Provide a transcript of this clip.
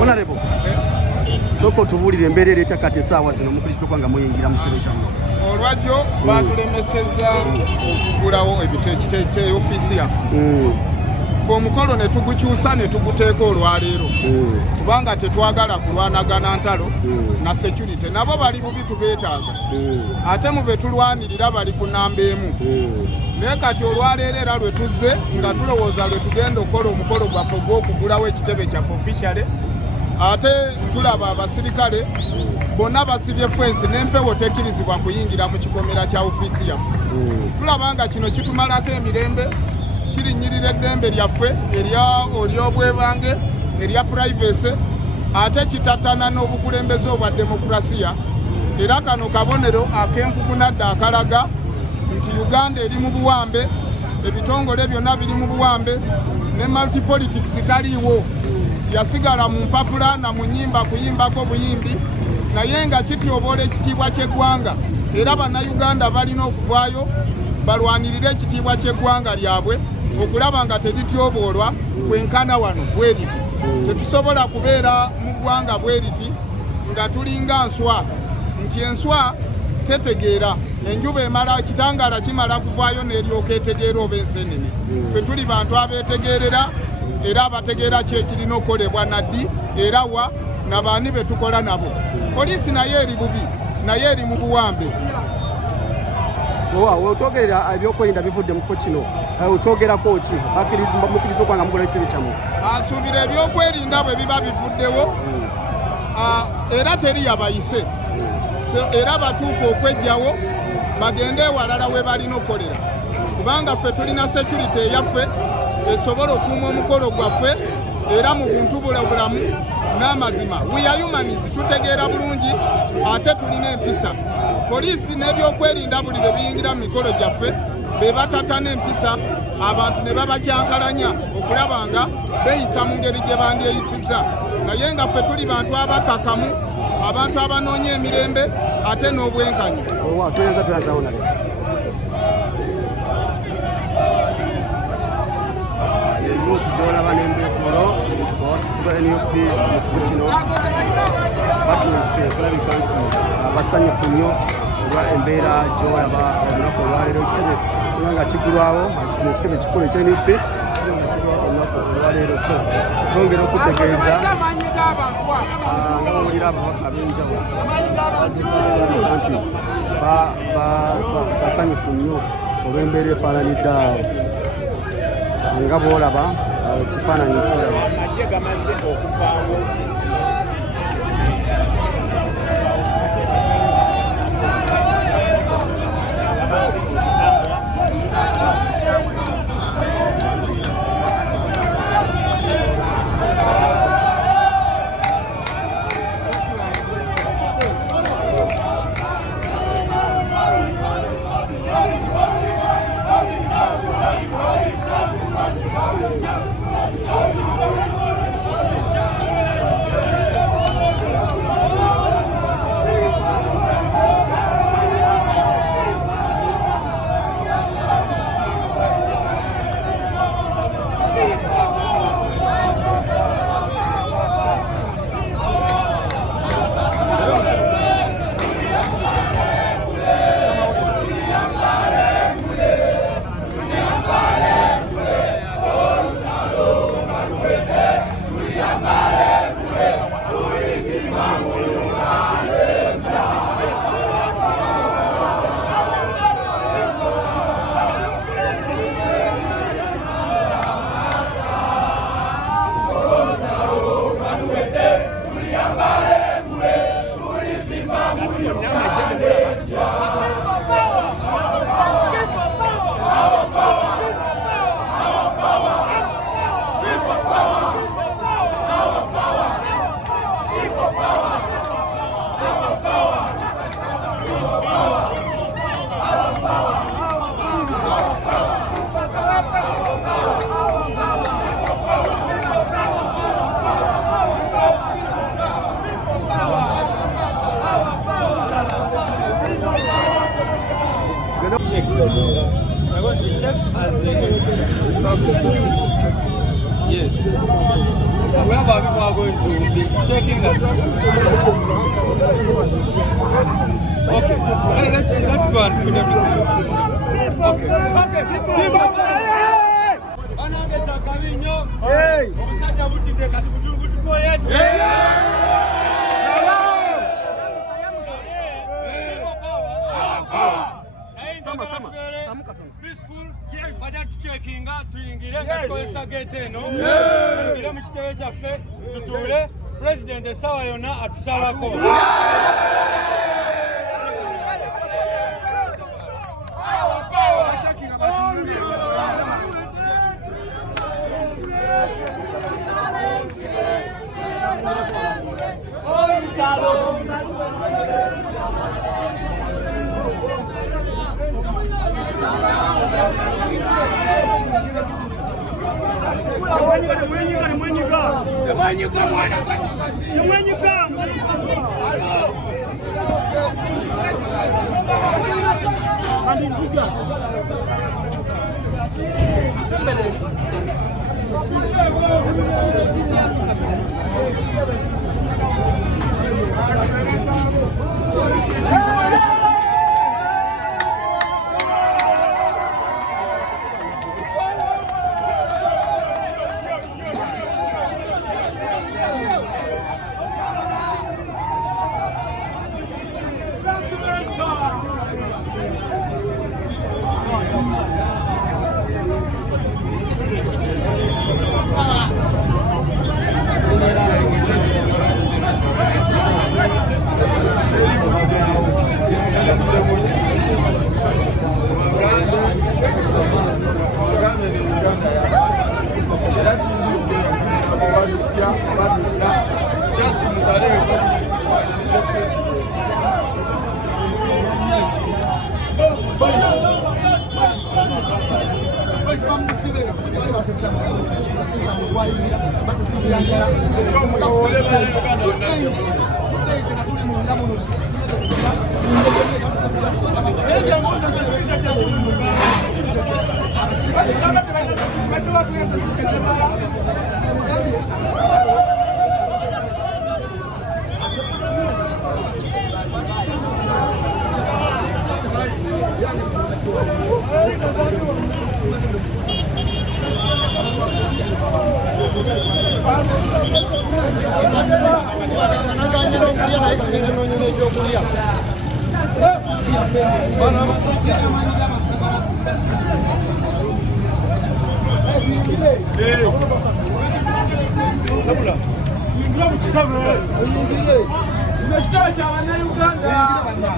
Honorable soko tubulire embeera ereeta kati essaawa zino mukristo kwanga muyingira mu kisebe kyammwe olwajjo batulemesezza okugulawo ekiteekye ofiisi yaffe fe omukolo ne tugukyusa ne tuguteeka olwaleero kubanga tetwagala kulwanagana ntalo na security nabo bali bubi tubeetaaga ate mu be tulwanirira bali ku namba emu naye kati olwaleero era lwe tuzze nga tulowooza lwe tugenda okukola omukolo gwaffe gw'okugulawo ekitebe kyaffe officially ate tulaba abasirikale bonna basibye fensi n'empewo tekkirizibwa kuyingira mu kikomera kya ofiisi yaffe tulaba nga kino kitumalako emirembe kirinyirira eddembe lyaffe ery'obwebange erya privacy ate kitattana n'obukulembeze obwa demokrasiya era kano kabonero ak'enkukunadde akalaga nti Uganda eri mu buwambe ebitongole byonna biri mu buwambe ne multipolitics taliiwo yasigala mu mpapula na mu nnyimba kuyimbako buyimbi naye nga kityoboola ekitiibwa ky'eggwanga era bannayuganda balina okuvaayo balwanirire ekitiibwa ky'eggwanga lyabwe okulaba nga terityoboolwa kwenkana wano bwe riti tetusobola kubeera mu ggwanga bwe riti nga tulinga nswa nti enswa tetegeera enjuba emala kitangaala kimala kuvaayo n'eryoka etegeera oba ensenene ffe tuli bantu abeetegeerera era abategeera ki ekirina okukolebwa naddi era wa nabaani be tukola nabo poliisi naye eri bubi naye eri mu buwambe otwogerera ebyokwerinda bivudde mu kifo kino otwogerako ki mukkiriza okwanga mukola ekitebe kyammwe asuubira ebyokwerinda bwe biba bivuddewo era teri yabayise era batuufu okwejjawo bagende ewalala we balina okukolera kubanga ffe tulina security eyaffe esobola okuuma omukolo gwaffe era mu buntu bulamu n'amazima we are humans tutegeera bulungi ate tulina empisa poliisi n'ebyokwerinda buli lwe biyingira mu mikolo gyaffe be batattana empisa abantu ne babakyankalanya okulaba nga beeyisa mu ngeri gye bandyeyisizza naye nga ffe tuli bantu abakakamu abantu abanoonya emirembe ate n'obwenkanyi tujolaba n'embeekulo abakisiba NUP mu kifo kino batuuse kulabika nti basanyufu nnyo olwa embeera gy'olaba olunaku olwaleero ekitebe nga kigulwawo ekitebe kikulu ekya NUP olunaku olwaleero so twongera okutegeeza nga bawulira ababaka b'enjawulo nti basanyufu nnyo olw'embeera efaananidde awo nga bwolaba ekifaananyi kyolaba gamaze okuvaawo Yes. Wherever people are going to be checking us. Okay. Hey, let's go and put everything. Okay. Anange chakavinyo. Hey. Omusajja butinde kati butuko yetu. Peaceful. Yes. Baada tuchekinga tuyingire tukozesa gate eno. Tuyingire mu kitebe kyaffe tutuule president esawa yonna atusalako.